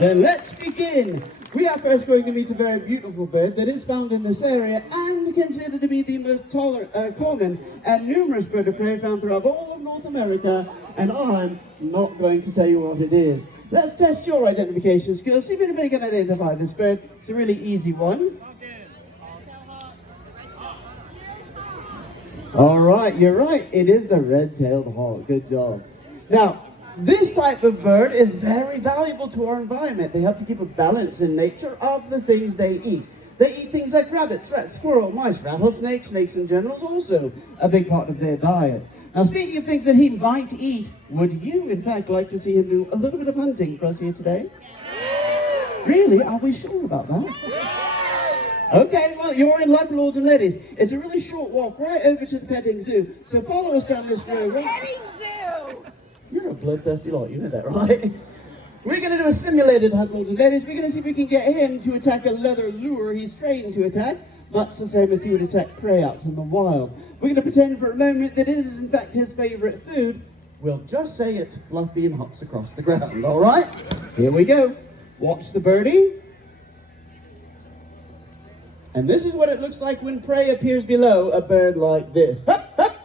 Then let's begin. We are first going to meet a very beautiful bird that is found in this area and considered to be the most common and numerous bird of prey found throughout all of North America, and I'm not going to tell you what it is. Let's test your identification skills, see if anybody can identify this bird. It's a really easy one. All right, you're right. It is the red-tailed hawk. Good job. Now, this type of bird is very valuable to our environment. They help to keep a balance in nature of the things they eat. They eat things like rabbits, rats, squirrel, mice, rattlesnakes, snakes in general is also a big part of their diet. Now, speaking of things that he might eat, would you, in fact, like to see him do a little bit of hunting for us here today? Really? Are we sure about that? Okay, well, you're in luck, lords and ladies. It's a really short walk right over to the petting zoo. So follow us down this road. Petting zoo! You're a bloodthirsty lot, you know that, right? We're going to do a simulated hunt, lords and ladies. We're going to see if we can get him to attack a leather lure he's trained to attack, much the same as he would attack prey out in the wild. We're going to pretend for a moment that it is, in fact, his favorite food. We'll just say it's fluffy and hops across the ground, all right? Here we go. Watch the birdie. And this is what it looks like when prey appears below a bird like this. Hup, hup.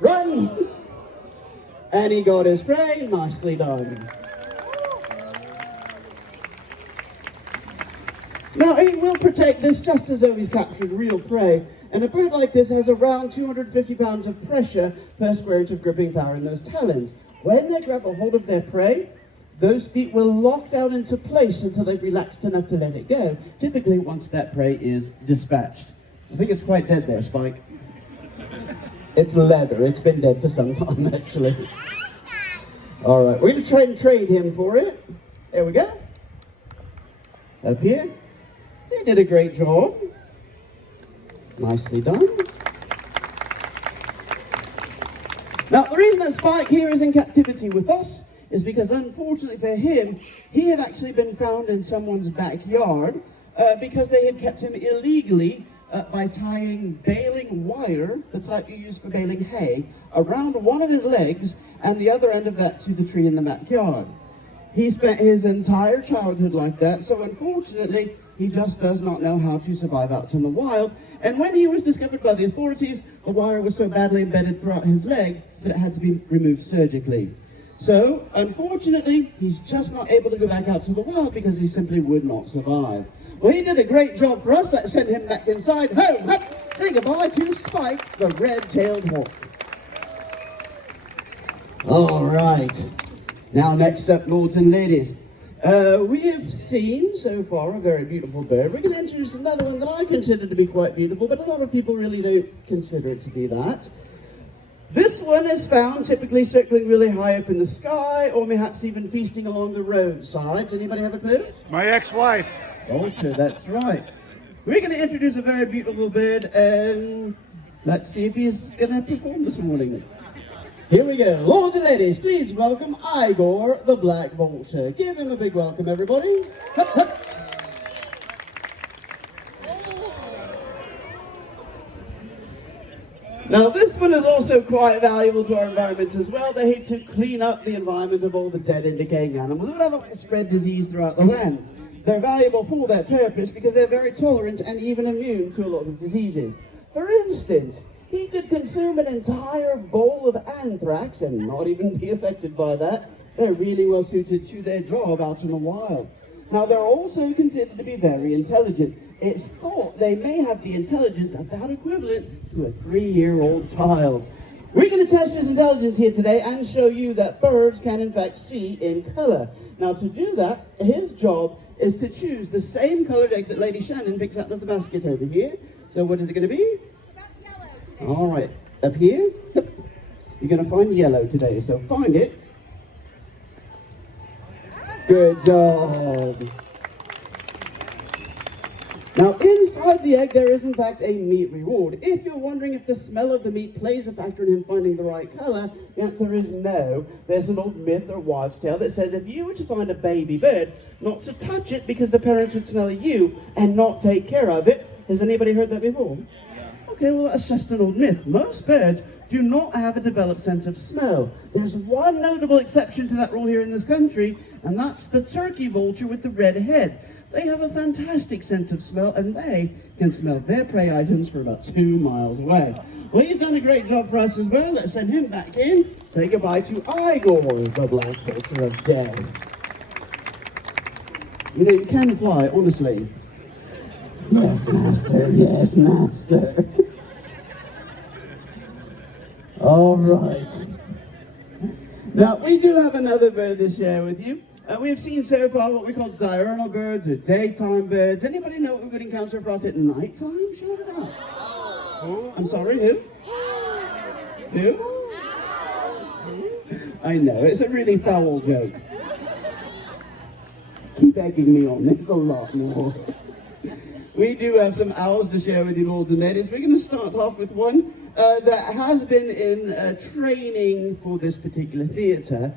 Run! And he got his prey. Nicely done. Now, he will protect this just as though he's captured real prey. And a bird like this has around 250 pounds of pressure per square inch of gripping power in those talons. When they grab a hold of their prey, those feet will lock down into place until they've relaxed enough to let it go, typically once that prey is dispatched. I think it's quite dead there, Spike. It's leather. It's been dead for some time, actually. All right, we're going to try and trade him for it. There we go. Up here. He did a great job. Nicely done. Now, the reason that Spike here is in captivity with us is because, unfortunately for him, he had actually been found in someone's backyard because they had kept him illegally by tying baling wire, the type you use for baling hay, around one of his legs and the other end of that to the tree in the backyard. He spent his entire childhood like that, so unfortunately, he just does not know how to survive out in the wild. And when he was discovered by the authorities, the wire was so badly embedded throughout his leg that it had to be removed surgically. So, unfortunately, he's just not able to go back out to the wild because he simply would not survive. Well, he did a great job for us. Let's send him back inside. Home! Up! Say goodbye to Spike, the red-tailed hawk. All right. Now, next up, lords and ladies. We have seen, so far, a very beautiful bird. We're going to introduce another one that I consider to be quite beautiful, but a lot of people really don't consider it to be that. This one is found typically circling really high up in the sky, or perhaps even feasting along the roadsides. Anybody have a clue? My ex-wife. Okay, that's right. We're going to introduce a very beautiful bird, and let's see if he's going to perform this morning. Here we go. Lords and ladies, please welcome Igor the Black Vulture. Give him a big welcome, everybody. Hup, hup. Now, this one is also quite valuable to our environment as well. They hate to clean up the environment of all the dead and decaying animals that would otherwise spread disease throughout the land. They're valuable for that purpose because they're very tolerant and even immune to a lot of diseases. For instance, he could consume an entire bowl of anthrax and not even be affected by that. They're really well suited to their job out in the wild. Now, they're also considered to be very intelligent. It's thought they may have the intelligence about equivalent to a 3-year-old child. We're going to test his intelligence here today and show you that birds can in fact see in color. Now, to do that, his job is to choose the same colored egg that Lady Shannon picks out of the basket over here. So what is it going to be? Yellow today. All right, up here, you're going to find yellow today, so find it. Good job. Now, inside the egg, there is in fact a meat reward. If you're wondering if the smell of the meat plays a factor in him finding the right color, the answer is no. There's an old myth or wives' tale that says if you were to find a baby bird, not to touch it because the parents would smell you and not take care of it. Has anybody heard that before? Okay, well, that's just an old myth. Most birds do not have a developed sense of smell. There's one notable exception to that rule here in this country, and that's the turkey vulture with the red head. They have a fantastic sense of smell, and they can smell their prey items for about 2 miles away. Well, he's done a great job for us as well. Let's send him back in. Say goodbye to Igor, the black vulture of death. You know, you can fly, honestly. Yes, master. Yes, master. All right. Now, we do have another bird to share with you. We've seen so far what we call diurnal birds or daytime birds. Anybody know what we would encounter about at nighttime? Shout it out. I'm sorry, who? Who? I know, it's a really foul joke. Keep egging me on, there's a lot more. We do have some owls to share with you, lords and ladies. We're going to start off with one that has been in training for this particular theatre.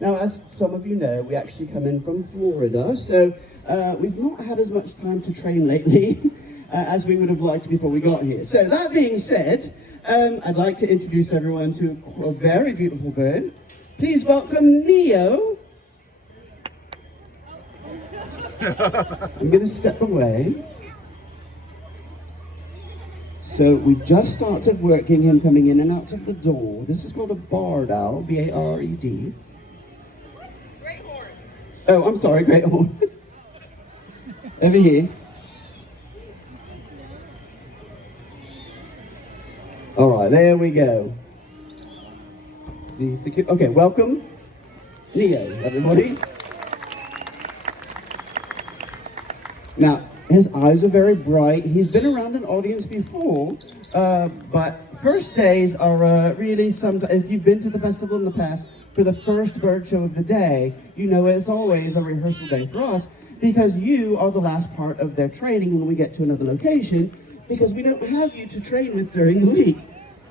Now, as some of you know, we actually come in from Florida, so we've not had as much time to train lately as we would have liked before we got here. So that being said, I'd like to introduce everyone to a very beautiful bird. Please welcome Neo. I'm going to step away. So we've just started working him coming in and out of the door. This is called a barred owl, B-A-R-E-D. Great horn. Oh, I'm sorry, great horn. Over here. All right, there we go. Okay, welcome, Neo, everybody. Now, his eyes are very bright. He's been around an audience before, but first days are really if you've been to the festival in the past, for the first bird show of the day, you know it's always a rehearsal day for us, because you are the last part of their training when we get to another location, because we don't have you to train with during the week.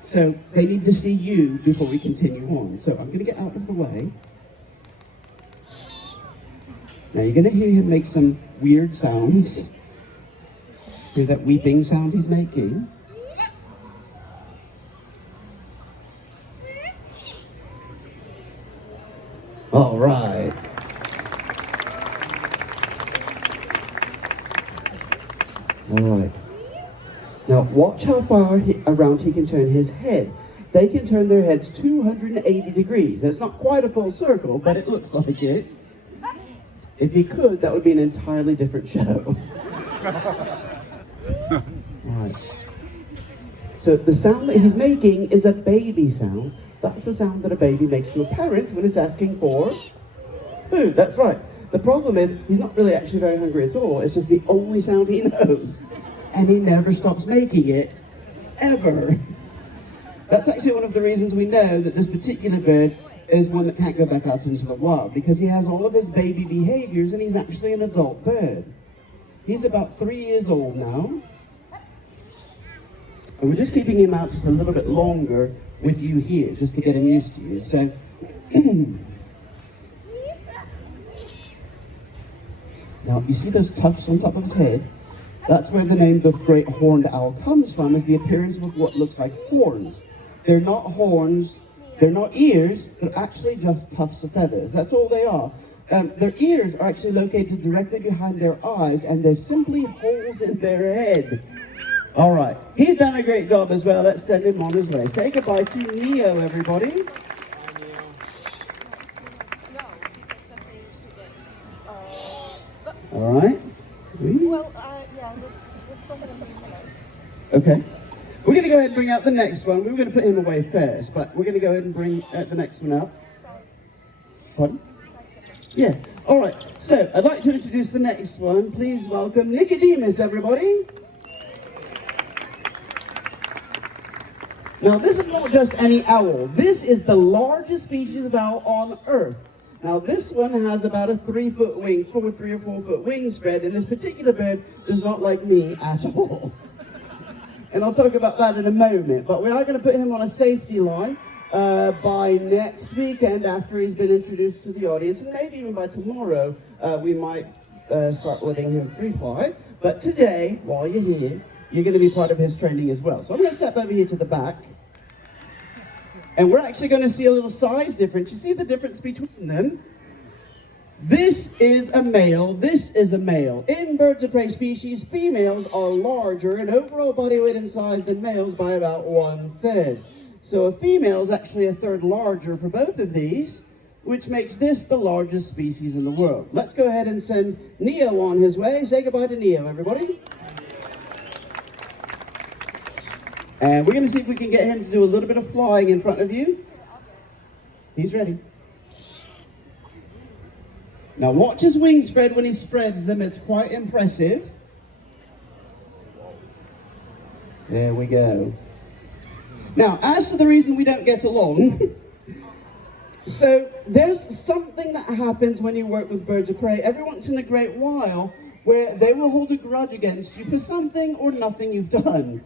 So they need to see you before we continue on. So I'm going to get out of the way. Now you're going to hear him make some weird sounds. Hear that weeping sound he's making? All right. All right. Now watch how far around he can turn his head. They can turn their heads 280 degrees. It's not quite a full circle, but it looks like it. If he could, that would be an entirely different show. Right. So the sound that he's making is a baby sound. That's the sound that a baby makes to a parent when it's asking for food. That's right. The problem is, he's not really actually very hungry at all. It's just the only sound he knows. And he never stops making it, ever. That's actually one of the reasons we know that this particular bird is one that can't go back out into the wild, because he has all of his baby behaviors and he's actually an adult bird. He's about 3 years old now. And we're just keeping him out just a little bit longer with you here, just to get him used to you. So, now you see those tufts on top of his head? That's where the name the great horned owl comes from, is the appearance of what looks like horns. They're not horns, they're not ears, they're actually just tufts of feathers. That's all they are. Their ears are actually located directly behind their eyes, and they're simply holes in their head. All right, he's done a great job as well. Let's send him on his way. Say goodbye to Neo, everybody. All right. Well, yeah, let's go ahead and put him away. Okay. We're going to go ahead and bring out the next one. We were going to put him away first, but we're going to go ahead and bring the next one out. Pardon? Yeah. All right. So I'd like to introduce the next one. Please welcome Nicodemus, everybody. Now, this is not just any owl. This is the largest species of owl on Earth. Now, this one has about a 3-foot wing, 3 or 4 foot wingspread, and this particular bird does not like me at all. And I'll talk about that in a moment. But we are going to put him on a safety line by next weekend, after he's been introduced to the audience, and maybe even by tomorrow, we might start letting him free fly. But today, while you're here, you're going to be part of his training as well. So I'm going to step over here to the back. And we're actually going to see a little size difference. You see the difference between them? This is a male, this is a male. In birds of prey species, females are larger in overall body weight and size than males by about 1/3. So a female is actually a third larger for both of these, which makes this the largest species in the world. Let's go ahead and send Neo on his way. Say goodbye to Neo, everybody. And we're going to see if we can get him to do a little bit of flying in front of you. He's ready. Now watch his wings spread when he spreads them. It's quite impressive. There we go. Now, as to the reason we don't get along, so there's something that happens when you work with birds of prey every once in a great while where they will hold a grudge against you for something or nothing you've done.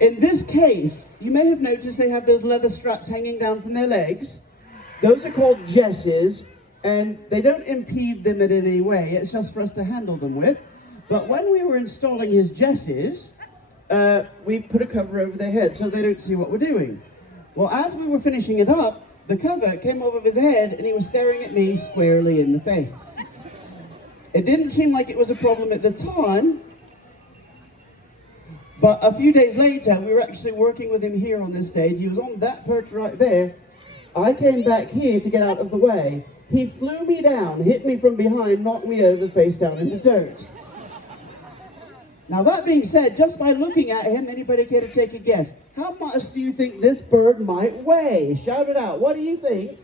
In this case, you may have noticed they have those leather straps hanging down from their legs. Those are called jesses, and they don't impede them in any way. It's just for us to handle them with. But when we were installing his jesses, we put a cover over their head so they don't see what we're doing. Well, as we were finishing it up, the cover came over his head and he was staring at me squarely in the face. It didn't seem like it was a problem at the time, but a few days later, we were actually working with him here on this stage. He was on that perch right there. I came back here to get out of the way. He flew me down, hit me from behind, knocked me over, face down in the dirt. Now that being said, just by looking at him, anybody care to take a guess? How much do you think this bird might weigh? Shout it out. What do you think?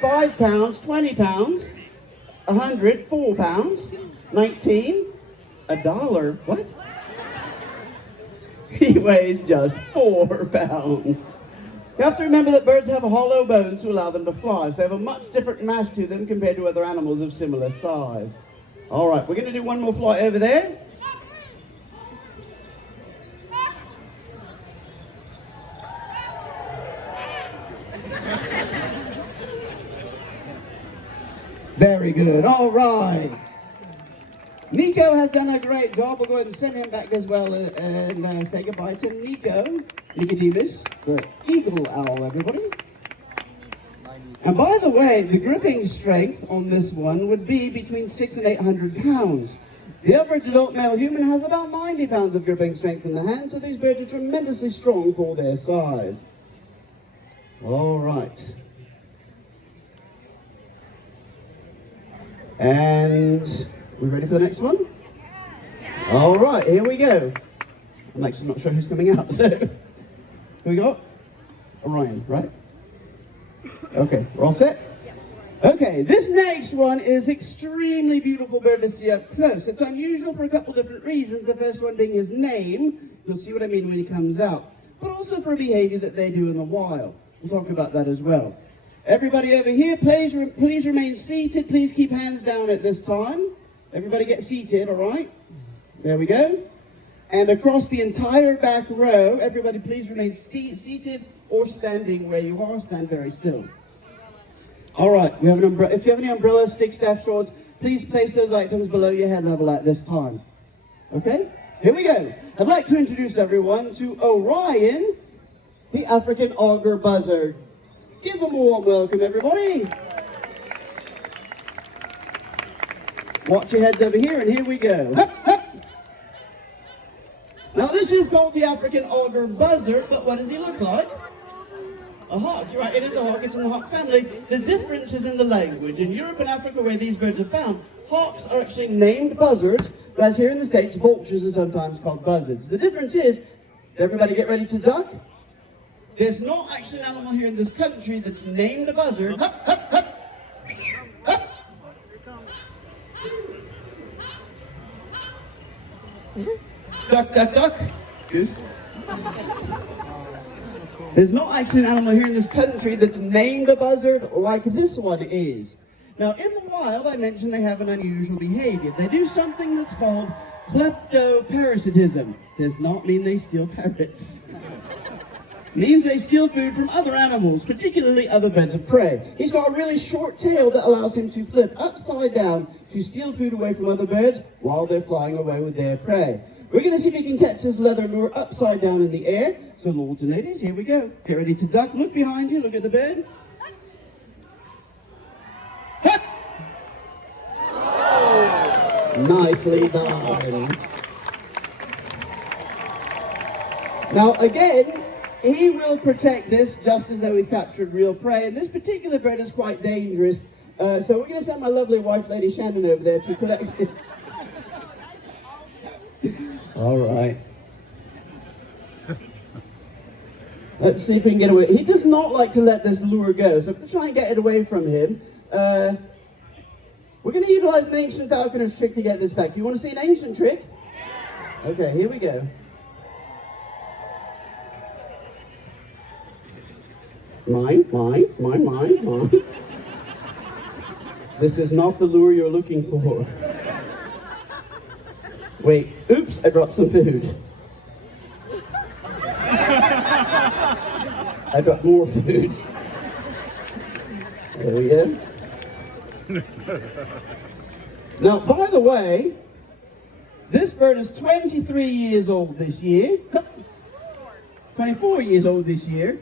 5 pounds, 20 pounds, 100, 4 pounds, 19, $1. What? He weighs just 4 pounds. You have to remember that birds have hollow bones to allow them to fly, so they have a much different mass to them compared to other animals of similar size. All right, we're going to do one more flight over there. Very good. All right. Nico has done a great job. We'll go ahead and send him back as well and say goodbye to Nico. Nicodemus, the eagle owl, everybody. And by the way, the gripping strength on this one would be between 600 and 800 pounds. The average adult male human has about 90 pounds of gripping strength in the hand, so these birds are tremendously strong for their size. All right. And we ready for the next one? All right, here we go. I'm actually not sure who's coming out, so here we go. Orion, right? Okay, we're all set? Okay, this next one is extremely beautiful bird to see up close. It's unusual for a couple different reasons. The first one being his name. You'll see what I mean when he comes out. But also for behavior that they do in the wild. We'll talk about that as well. Everybody over here, please remain seated. Please keep hands down at this time. Everybody get seated, all right? There we go. And across the entire back row, everybody please remain seated or standing where you are. Stand very still. All right, we have an umbrella. If you have any umbrellas, stick, staff, swords, please place those items below your head level at this time. Okay? Here we go. I'd like to introduce everyone to Orion, the African auger buzzard. Give them a warm welcome, everybody. Watch your heads over here, and here we go. Hup, hup. Now, this is called the African auger buzzard, but what does he look like? A hawk. You're right, it is a hawk. It's in the hawk family. The difference is in the language. In Europe and Africa, where these birds are found, hawks are actually named buzzards, whereas here in the States, vultures are sometimes called buzzards. The difference is, everybody get ready to duck? There's not actually an animal here in this country that's named a buzzard. Hup, hup, hup. Hup. Duck, duck, duck. Goose. There's not actually an animal here in this country that's named a buzzard like this one is. Now, in the wild, I mentioned they have an unusual behavior. They do something that's called kleptoparasitism. Does not mean they steal parrots. Means they steal food from other animals, particularly other birds of prey. He's got a really short tail that allows him to flip upside down to steal food away from other birds while they're flying away with their prey. We're going to see if he can catch this leather lure upside down in the air. So lords and ladies, here we go. Get ready to duck. Look behind you. Look at the bird. Hut! Nicely done. Now again, he will protect this just as though he's captured real prey. And this particular bird is quite dangerous. So we're going to send my lovely wife, Lady Shannon, over there to collect it. All right. Let's see if we can get away. He does not like to let this lure go, so I'm going to try and get it away from him. We're going to utilize an ancient falconer's trick to get this back. Do you want to see an ancient trick? Okay, here we go. Mine. This is not the lure you're looking for. Wait, oops, I dropped some food. I dropped more food. There we go. Now, by the way, this bird is 23 years old this year. 24 years old this year.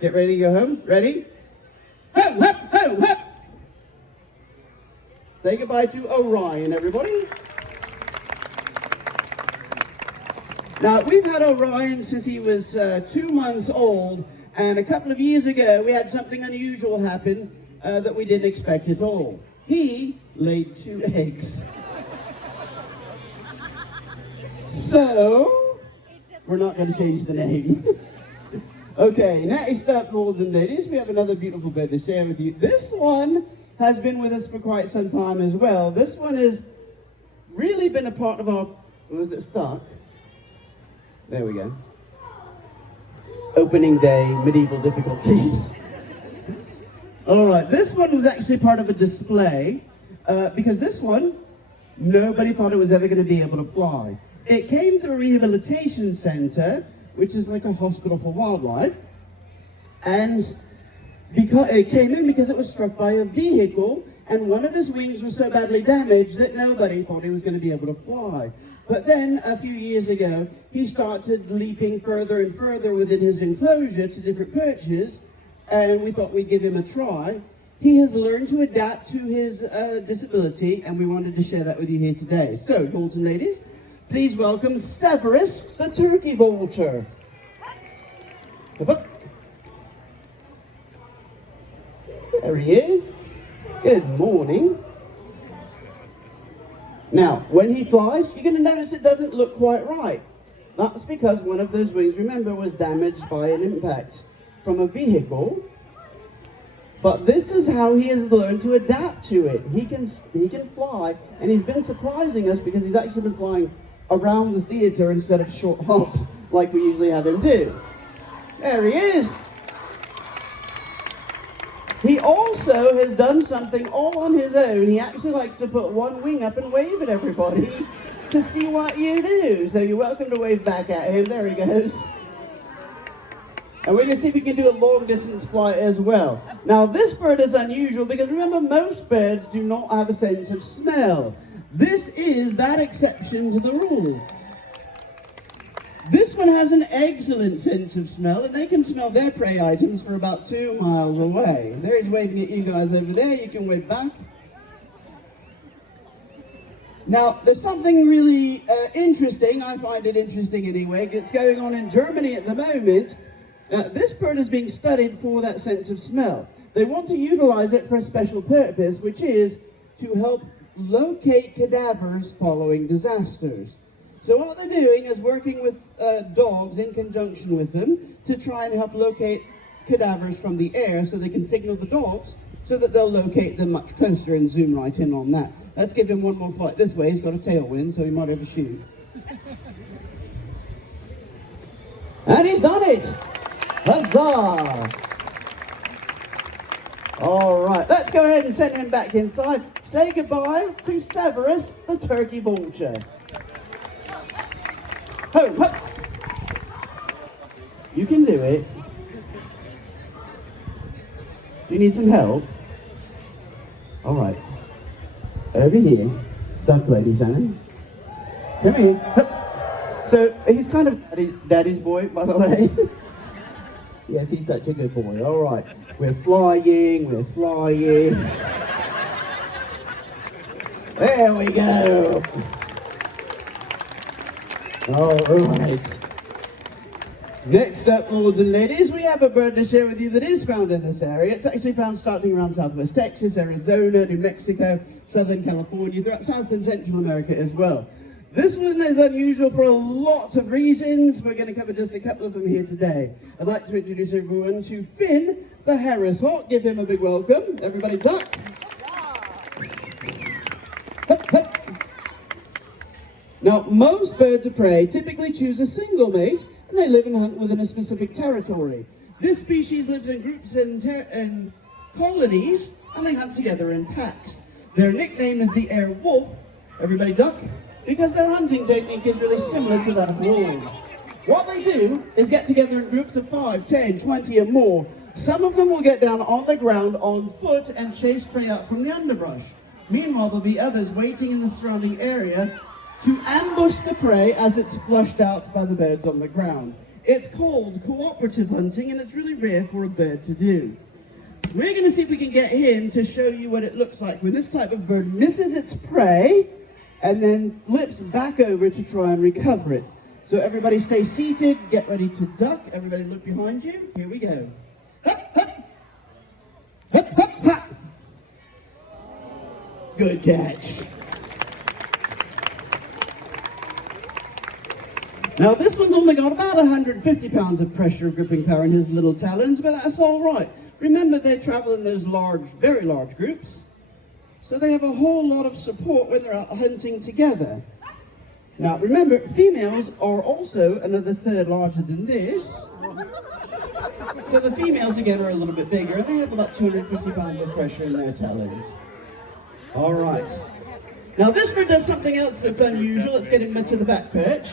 Get ready to go home. Ready? Ho, ho, ho, ho! Say goodbye to Orion, everybody. Now, we've had Orion since he was 2 months old, and a couple of years ago, we had something unusual happen that we didn't expect at all. He laid 2 eggs. So, we're not going to change the name. Okay, next up, lords and ladies, we have another beautiful bird to share with you. This one has been with us for quite some time as well. This one has really been a part of our... Was it stuck? There we go. Opening day, medieval difficulties. All right, this one was actually part of a display because this one, nobody thought it was ever going to be able to fly. It came to a rehabilitation center, which is like a hospital for wildlife, and because it came in because it was struck by a vehicle, and one of his wings was so badly damaged that nobody thought he was going to be able to fly. But then, a few years ago, he started leaping further and further within his enclosure to different perches, and we thought we'd give him a try. He has learned to adapt to his disability, and we wanted to share that with you here today. So, lords and ladies, please welcome Severus the turkey vulture. There he is. Good morning. Now, when he flies, you're going to notice it doesn't look quite right. That's because one of those wings, remember, was damaged by an impact from a vehicle. But this is how he has learned to adapt to it. He can fly, and he's been surprising us because he's actually been flying around the theater instead of short hops like we usually have him do. There he is. He also has done something all on his own. He actually likes to put one wing up and wave at everybody to see what you do. So you're welcome to wave back at him. There he goes. And we're going to see if we can do a long distance flight as well. Now this bird is unusual because remember, most birds do not have a sense of smell. This is that exception to the rule. This one has an excellent sense of smell, and they can smell their prey items for about 2 miles away. There he's waving at you guys over there. You can wave back. Now, there's something really interesting, I find it interesting anyway, that's going on in Germany at the moment. This bird is being studied for that sense of smell. They want to utilize it for a special purpose, which is to help locate cadavers following disasters. So what they're doing is working with dogs in conjunction with them to try and help locate cadavers from the air so they can signal the dogs so that they'll locate them much closer and zoom right in on that. Let's give him one more flight this way. He's got a tailwind, so he might have a shoot. And he's done it! Huzzah! All right, let's go ahead and send him back inside. Say goodbye to Severus the turkey vulture. Ho, ho. You can do it. Do you need some help? All right. Over here. Duck lady, Shannon. Come here. Hup. So he's kind of daddy's boy, by the way. Yes, he's such a good boy. All right, we're flying. There we go. All right. Next up, lords and ladies, we have a bird to share with you that is found in this area. It's actually found starting around Southwest Texas, Arizona, New Mexico, Southern California, throughout South and Central America as well. This one is unusual for a lot of reasons. We're going to cover just a couple of them here today. I'd like to introduce everyone to Finn, the Harris Hawk. Give him a big welcome. Everybody duck. Hup, hup. Now, most birds of prey typically choose a single mate, and they live and hunt within a specific territory. This species lives in groups and colonies, and they hunt together in packs. Their nickname is the air wolf, everybody duck, because their hunting technique is really similar to that of wolves. What they do is get together in groups of 5, 10, 20 or more. Some of them will get down on the ground on foot and chase prey out from the underbrush. Meanwhile, there'll be others waiting in the surrounding area to ambush the prey as it's flushed out by the birds on the ground. It's called cooperative hunting, and it's really rare for a bird to do. We're going to see if we can get him to show you what it looks like when this type of bird misses its prey and then flips back over to try and recover it. So everybody stay seated, get ready to duck. Everybody look behind you. Here we go. Hup, hup. Hup, hup, hup. Good catch. Now this one's only got about 150 pounds of pressure gripping power in his little talons, but that's all right. Remember, they travel in those large, very large groups, so they have a whole lot of support when they're out hunting together. Now remember, females are also another third larger than this, so the females again are a little bit bigger, and they have about 250 pounds of pressure in their talons. All right. Now this bird does something else that's unusual. Let's get him to the back perch.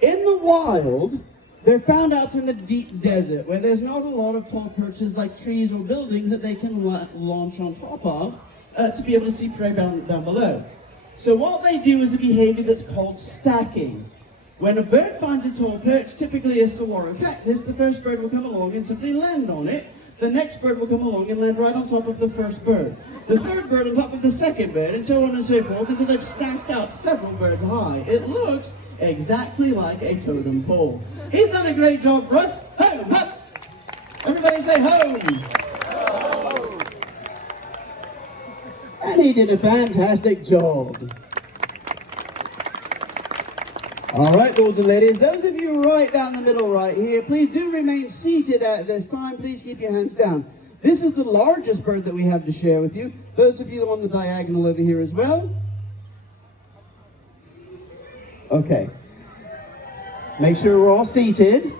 In the wild, they're found out in the deep desert where there's not a lot of tall perches like trees or buildings that they can launch on top of to be able to see prey down below. So what they do is a behavior that's called stacking. When a bird finds a tall perch, typically a saguaro cactus, the first bird will come along and simply land on it. The next bird will come along and land right on top of the first bird. The third bird on top of the second bird, and so on and so forth, until they've stacked up several birds high. It looks exactly like a totem pole. He's done a great job for us. Home, up. Everybody say home. Home. And he did a fantastic job. All right, lords and ladies, those of you right down the middle right here, please do remain seated at this time. Please keep your hands down. This is the largest bird that we have to share with you. Those of you on the diagonal over here as well. Okay. Make sure we're all seated.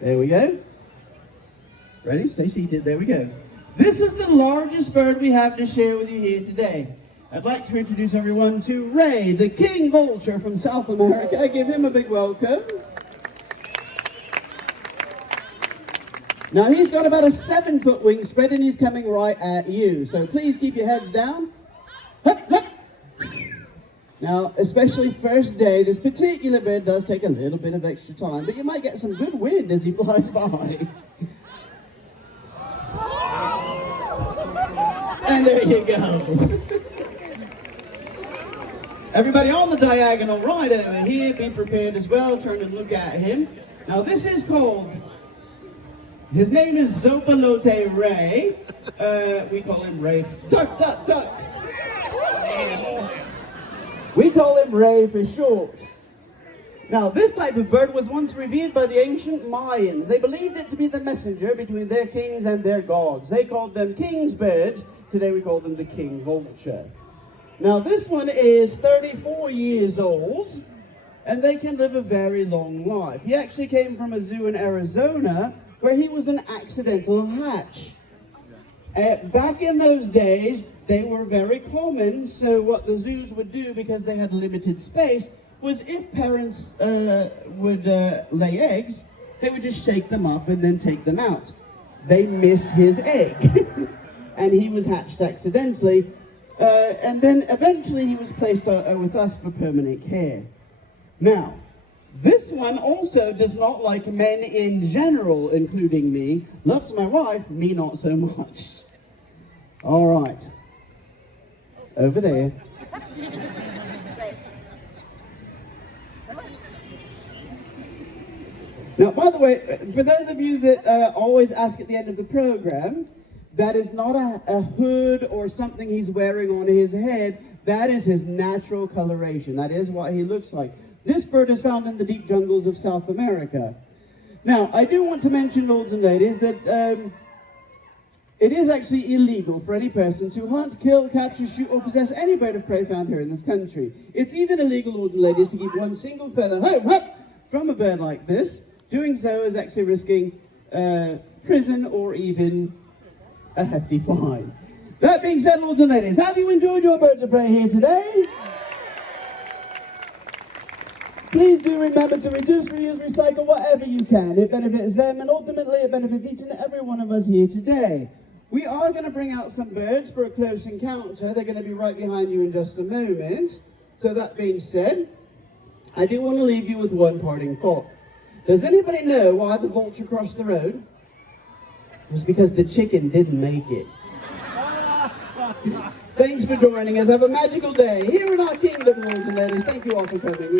There we go. Ready? Stay seated. There we go. This is the largest bird we have to share with you here today. I'd like to introduce everyone to Ray, the king vulture from South America. Give him a big welcome. Now he's got about a 7-foot wingspread and he's coming right at you. So please keep your heads down. Hup, hup. Now, especially first day, this particular bird does take a little bit of extra time, but you might get some good wind as he flies by. And there you go. Everybody on the diagonal right over here, be prepared as well. Turn and look at him. Now this is called, his name is Zopalote Ray. We call him Ray. Duck, duck, duck. We call him Ray for short. Now, this type of bird was once revered by the ancient Mayans. They believed it to be the messenger between their kings and their gods. They called them king's birds. Today we call them the king vulture. Now, this one is 34 years old, and they can live a very long life. He actually came from a zoo in Arizona where he was an accidental hatch. Back in those days, they were very common, so what the zoos would do, because they had limited space, was if parents would lay eggs, they would just shake them up and then take them out. They missed his egg, and he was hatched accidentally, and then eventually he was placed with us for permanent care. Now, this one also does not like men in general, including me. Loves my wife, me not so much. All right. Over there. Right. Come on. Now, by the way, for those of you that always ask at the end of the program, that is not a hood or something he's wearing on his head. That is his natural coloration. That is what he looks like. This bird is found in the deep jungles of South America. Now, I do want to mention, lords and ladies, that it is actually illegal for any person to hunt, kill, capture, shoot, or possess any bird of prey found here in this country. It's even illegal, lords and ladies, to keep one single feather home from a bird like this. Doing so is actually risking prison or even a hefty fine. That being said, lords and ladies, have you enjoyed your birds of prey here today? Please do remember to reduce, reuse, recycle whatever you can. It benefits them and ultimately it benefits each and every one of us here today. We are going to bring out some birds for a close encounter. They're going to be right behind you in just a moment. So that being said, I do want to leave you with one parting thought. Does anybody know why the vulture crossed the road? It was because the chicken didn't make it. Thanks for joining us. Have a magical day here in our kingdom, lords and ladies. Thank you all for coming.